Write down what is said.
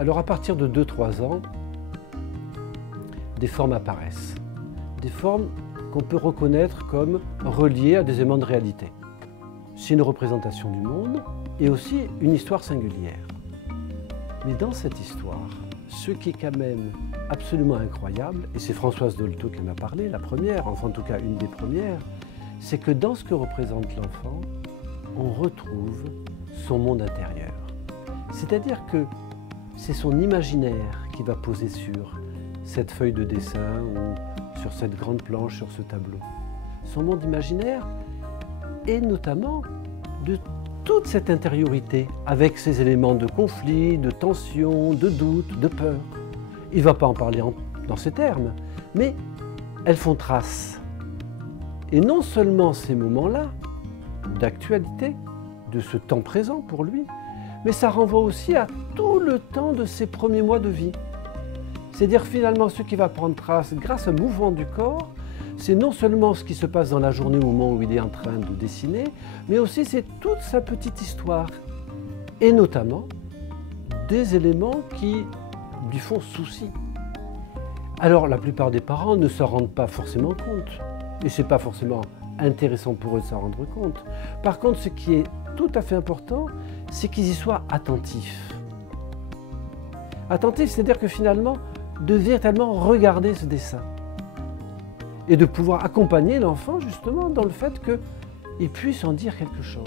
Alors à partir de 2-3 ans, des formes apparaissent. Des formes qu'on peut reconnaître comme reliées à des éléments de réalité. C'est une représentation du monde et aussi une histoire singulière. Mais dans cette histoire, ce qui est quand même absolument incroyable, et c'est Françoise Dolto qui en a parlé, la première, enfin en tout cas une des premières, c'est que dans ce que représente l'enfant, on retrouve son monde intérieur. C'est-à-dire que c'est son imaginaire qui va poser sur cette feuille de dessin ou sur cette grande planche, sur ce tableau. Son monde imaginaire et notamment de toute cette intériorité avec ses éléments de conflit, de tension, de doute, de peur. Il ne va pas en parler dans ces termes, mais elles font trace. Et non seulement ces moments-là d'actualité, de ce temps présent pour lui, mais ça renvoie aussi à tout le temps de ses premiers mois de vie. C'est-à-dire finalement ce qui va prendre trace grâce au mouvement du corps, c'est non seulement ce qui se passe dans la journée au moment où il est en train de dessiner, mais aussi c'est toute sa petite histoire. Et notamment des éléments qui lui font souci. Alors la plupart des parents ne s'en rendent pas forcément compte. Et ce n'est pas forcément intéressant pour eux de s'en rendre compte. Par contre, ce qui est tout à fait important, c'est qu'ils y soient attentifs. Attentifs, c'est-à-dire que finalement, de véritablement regarder ce dessin. Et de pouvoir accompagner l'enfant justement dans le fait qu'il puisse en dire quelque chose.